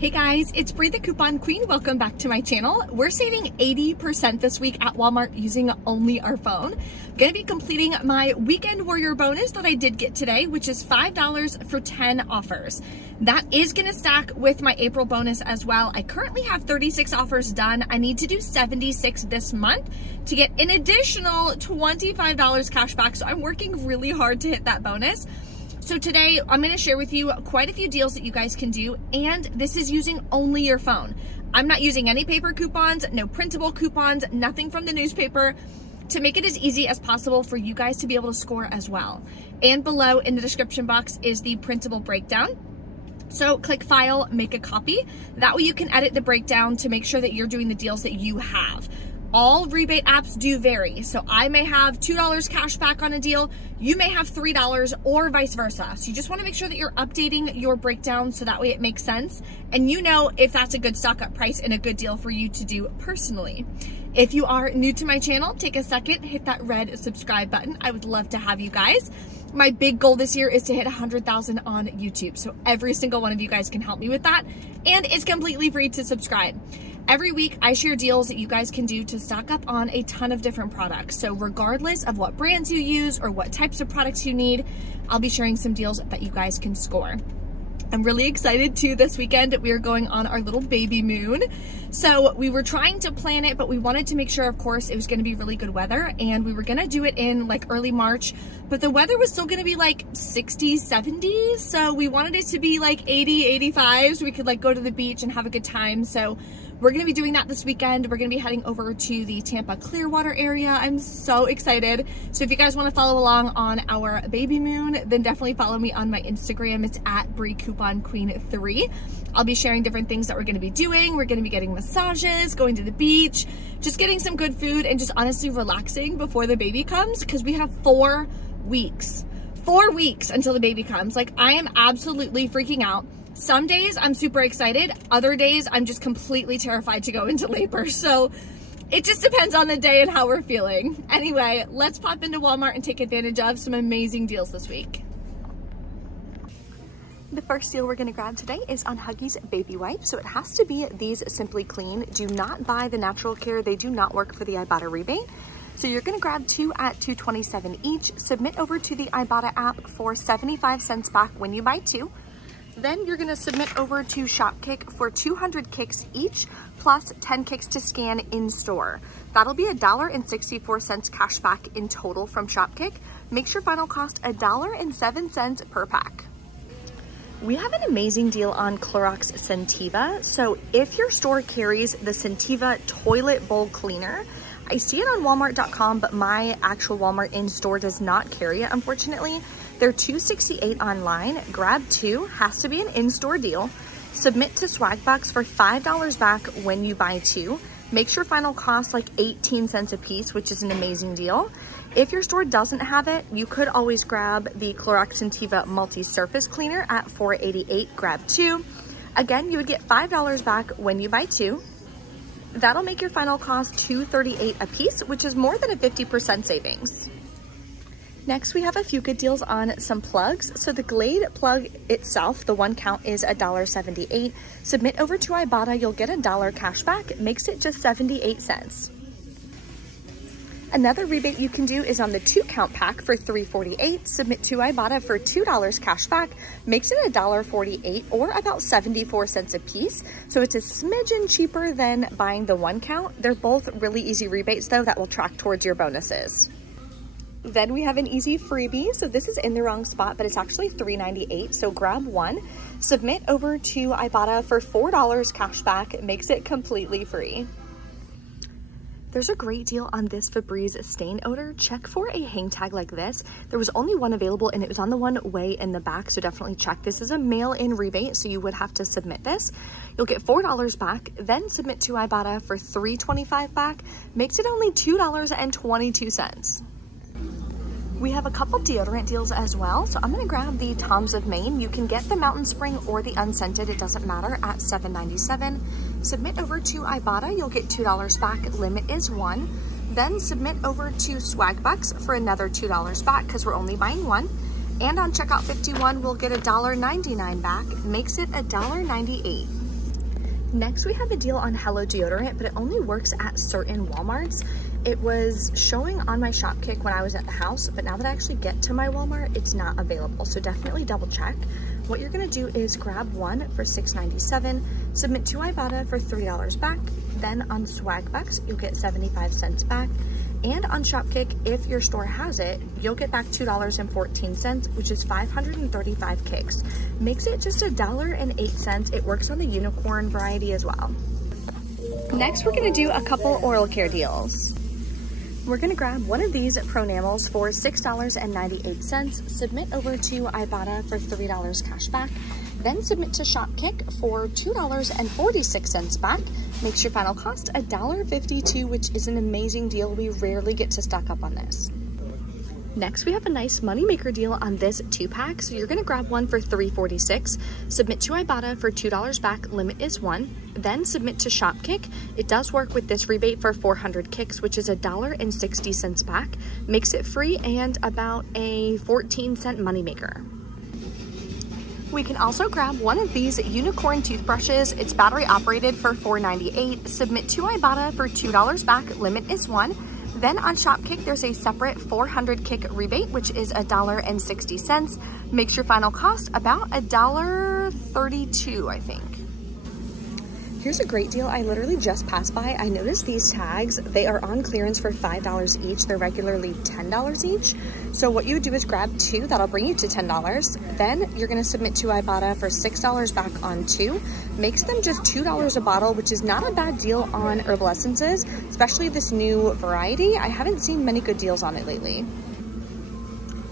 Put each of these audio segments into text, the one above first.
Hey guys, it's Bree the Coupon Queen. Welcome back to my channel. We're saving 80% this week at Walmart using only our phone. I'm gonna be completing my Weekend Warrior bonus that I did get today, which is $5 for 10 offers. That is gonna stack with my April bonus as well. I currently have 36 offers done. I need to do 76 this month to get an additional $25 cash back. So I'm working really hard to hit that bonus. So today I'm going to share with you quite a few deals that you guys can do, and this is using only your phone. I'm not using any paper coupons, no printable coupons, nothing from the newspaper, to make it as easy as possible for you guys to be able to score as well. And below in the description box is the printable breakdown. So click File, make a copy. That way you can edit the breakdown to make sure that you're doing the deals that you have. All rebate apps do vary. So I may have $2 cash back on a deal. You may have $3 or vice versa. So you just want to make sure that you're updating your breakdown so that way it makes sense. And you know if that's a good stock up price and a good deal for you to do personally. If you are new to my channel, take a second, hit that red subscribe button. I would love to have you guys. My big goal this year is to hit 100,000 on YouTube. So every single one of you guys can help me with that. And it's completely free to subscribe. Every week I share deals that you guys can do to stock up on a ton of different products. So regardless of what brands you use or what types of products you need, I'll be sharing some deals that you guys can score. I'm really excited too. This weekend we are going on our little baby moon. So we were trying to plan it, but we wanted to make sure, of course, it was going to be really good weather, and we were going to do it in like early March, but the weather was still going to be like 60s, 70s. So we wanted it to be like 80, 85 so we could like go to the beach and have a good time. So we're going to be doing that this weekend. We're going to be heading over to the Tampa Clearwater area. I'm so excited. So if you guys want to follow along on our baby moon, then definitely follow me on my Instagram. It's at Bree Coupon Queen 3. I'll be sharing different things that we're going to be doing. We're going to be getting massages, going to the beach, just getting some good food, and just honestly relaxing before the baby comes, because we have 4 weeks. 4 weeks until the baby comes. Like, I am absolutely freaking out. Some days I'm super excited. Other days I'm just completely terrified to go into labor. So it just depends on the day and how we're feeling. Anyway, let's pop into Walmart and take advantage of some amazing deals this week. The first deal we're going to grab today is on Huggies baby wipes. So it has to be these Simply Clean. Do not buy the Natural Care. They do not work for the Ibotta rebate. So you're going to grab 2 at $2.27 each. Submit over to the Ibotta app for 75 cents back when you buy 2. Then you're gonna submit over to Shopkick for 200 kicks each, plus 10 kicks to scan in store. That'll be $1.64 cash back in total from Shopkick. Makes your final cost $1.07 per pack. We have an amazing deal on Clorox Scentiva. So if your store carries the Scentiva toilet bowl cleaner, I see it on Walmart.com, but my actual Walmart in-store does not carry it, unfortunately. They're $2.68 online. Grab 2, has to be an in-store deal. Submit to Swagbucks for $5 back when you buy 2. Makes your final cost like 18 cents a piece, which is an amazing deal. If your store doesn't have it, you could always grab the Clorox Scentiva multi-surface cleaner at $4.88. Grab 2. Again, you would get $5 back when you buy 2. That'll make your final cost $2.38 a piece, which is more than a 50% savings. Next, we have a few good deals on some plugs. So the Glade plug itself, the 1 count is $1.78. Submit over to Ibotta, you'll get $1 cash back. It makes it just 78 cents. Another rebate you can do is on the 2 count pack for $3.48. Submit to Ibotta for $2 cash back. Makes it $1.48 or about 74 cents a piece. So it's a smidgen cheaper than buying the 1 count. They're both really easy rebates though that will track towards your bonuses. Then we have an easy freebie. So this is in the wrong spot, but it's actually $3.98. So grab 1, submit over to Ibotta for $4 cash back. It makes it completely free. There's a great deal on this Febreze stain odor. Check for a hang tag like this. There was only one available and it was on the one way in the back, so definitely check. This is a mail-in rebate, so you would have to submit this. You'll get $4 back, then submit to Ibotta for $3.25 back. Makes it only $2.22. We have a couple deodorant deals as well. So I'm gonna grab the Toms of Maine. You can get the Mountain Spring or the unscented, it doesn't matter, at $7.97. Submit over to Ibotta, you'll get $2 back, limit is 1. Then submit over to Swagbucks for another $2 back because we're only buying 1. And on checkout 51, we'll get $1.99 back, makes it $1.98. Next, we have a deal on Hello deodorant, but it only works at certain Walmarts. It was showing on my Shopkick when I was at the house, but now that I actually get to my Walmart, it's not available. So definitely double check. What you're gonna do is grab one for $6.97, submit to Ibotta for $3 back. Then on Swagbucks, you'll get 75 cents back. And on Shopkick, if your store has it, you'll get back $2.14, which is 535 kicks. Makes it just $1.08. It works on the unicorn variety as well. Next, we're gonna do a couple oral care deals. We're gonna grab one of these Pronamels for $6.98, submit over to Ibotta for $3 cash back, then submit to Shopkick for $2.46 back. Makes your final cost $1.52, which is an amazing deal. We rarely get to stock up on this. Next, we have a nice moneymaker deal on this 2-pack. So you're gonna grab one for $3.46, submit to Ibotta for $2 back, limit is 1, then submit to Shopkick. It does work with this rebate for 400 kicks, which is $1.60 back. Makes it free and about a 14-cent moneymaker. We can also grab one of these unicorn toothbrushes. It's battery operated for $4.98. Submit to Ibotta for $2 back, limit is 1. Then on Shopkick, there's a separate 400 kick rebate, which is $1.60. Makes your final cost about $1.32, I think. Here's a great deal I literally just passed by. I noticed these tags, they are on clearance for $5 each. They're regularly $10 each. So what you would do is grab 2, that'll bring you to $10. Then you're gonna submit to Ibotta for $6 back on 2. Makes them just $2 a bottle, which is not a bad deal on herbal essences, especially this new variety. I haven't seen many good deals on it lately.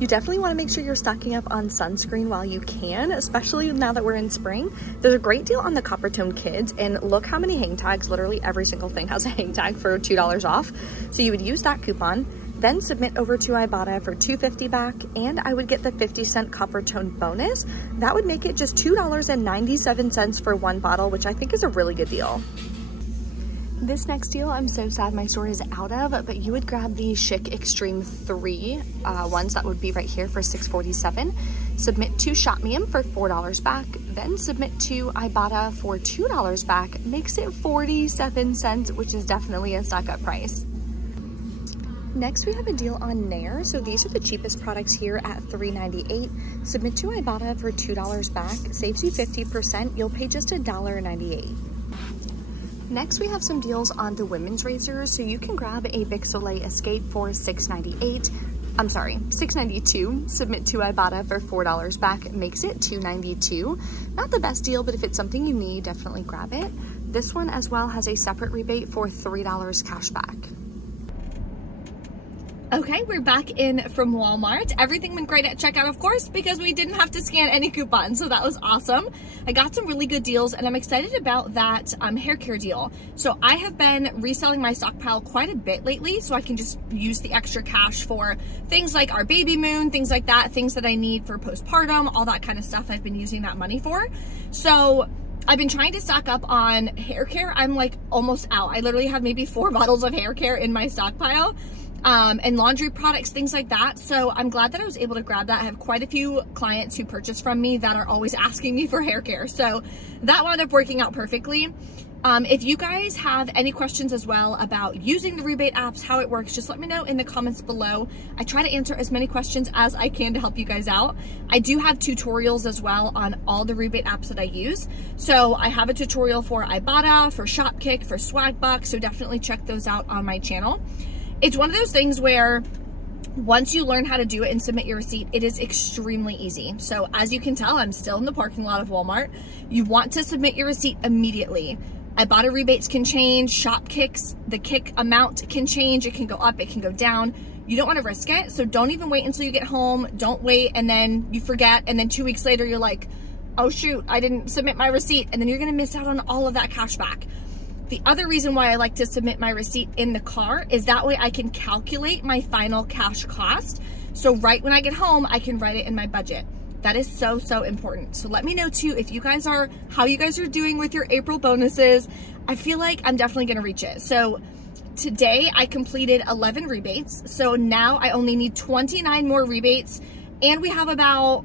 You definitely want to make sure you're stocking up on sunscreen while you can, especially now that we're in spring. There's a great deal on the Copper Tone Kids, and look how many hang tags. Literally every single thing has a hang tag for $2 off. So you would use that coupon, then submit over to Ibotta for $2.50 back, and I would get the 50-cent Copper Tone bonus. That would make it just $2.97 for one bottle, which I think is a really good deal. This next deal, I'm so sad my store is out of, but you would grab the Chic Extreme 3 ones that would be right here for $6.47. Submit to Shopmium for $4 back, then submit to Ibotta for $2 back. Makes it 47 cents, which is definitely a stock up price. Next, we have a deal on Nair. So these are the cheapest products here at $3.98. Submit to Ibotta for $2 back, saves you 50%. You'll pay just $1.98. Next, we have some deals on the women's razors. So you can grab a Bic Soleil Escape for $6.92. Submit to Ibotta for $4 back, makes it $2.92. Not the best deal, but if it's something you need, definitely grab it. This one as well has a separate rebate for $3 cash back. Okay, we're back in from Walmart. Everything went great at checkout, of course, because we didn't have to scan any coupons, so that was awesome. I got some really good deals, and I'm excited about that hair care deal. So I have been reselling my stockpile quite a bit lately, so I can just use the extra cash for things like our baby moon, things like that, things that I need for postpartum, all that kind of stuff I've been using that money for. So I've been trying to stock up on hair care. I'm like almost out. I literally have maybe 4 bottles of hair care in my stockpile. And laundry products, things like that. So I'm glad that I was able to grab that. I have quite a few clients who purchase from me that are always asking me for hair care. So that wound up working out perfectly. If you guys have any questions as well about using the rebate apps, how it works, just let me know in the comments below. I try to answer as many questions as I can to help you guys out. I do have tutorials as well on all the rebate apps that I use. So I have a tutorial for Ibotta, for Shopkick, for Swagbucks. So definitely check those out on my channel. It's one of those things where once you learn how to do it and submit your receipt, it is extremely easy. So as you can tell, I'm still in the parking lot of Walmart. You want to submit your receipt immediately. Ibotta rebates can change, Shopkicks, the kick amount can change. It can go up, it can go down. You don't want to risk it. So don't even wait until you get home. Don't wait and then you forget. And then 2 weeks later, you're like, oh shoot, I didn't submit my receipt. And then you're going to miss out on all of that cash back. The other reason why I like to submit my receipt in the car is that way I can calculate my final cash cost. So right when I get home, I can write it in my budget. That is so, so important. So let me know too if you guys are, how you guys are doing with your April bonuses. I feel like I'm definitely gonna reach it. So today I completed 11 rebates. So now I only need 29 more rebates and we have about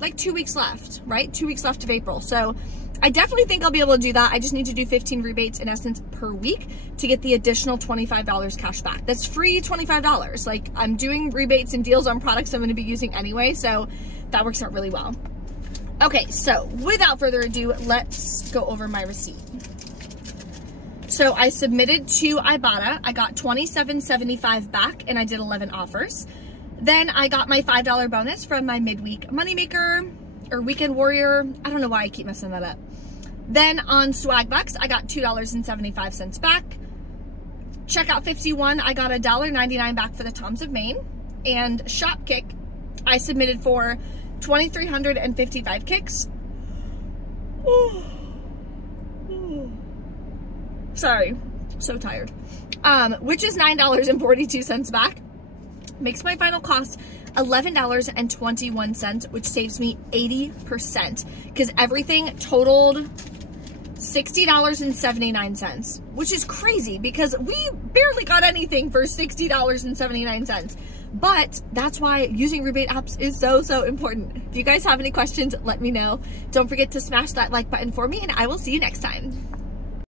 like 2 weeks left, right? 2 weeks left of April. So I definitely think I'll be able to do that. I just need to do 15 rebates in essence per week to get the additional $25 cash back. That's free $25. Like, I'm doing rebates and deals on products I'm going to be using anyway, so that works out really well. Okay, so without further ado, let's go over my receipt. So I submitted to Ibotta. I got $27.75 back and I did 11 offers. Then I got my $5 bonus from my midweek moneymaker or weekend warrior. I don't know why I keep messing that up. Then on Swagbucks, I got $2.75 back. Checkout 51, I got $1.99 back for the Toms of Maine. And Shopkick, I submitted for 2,355 kicks. Sorry, so tired. Which is $9.42 back. Makes my final cost $11.21, which saves me 80% because everything totaled $60.79, which is crazy because we barely got anything for $60.79. But that's why using rebate apps is so important. If you guys have any questions, let me know. Don't forget to smash that like button for me, and I will see you next time.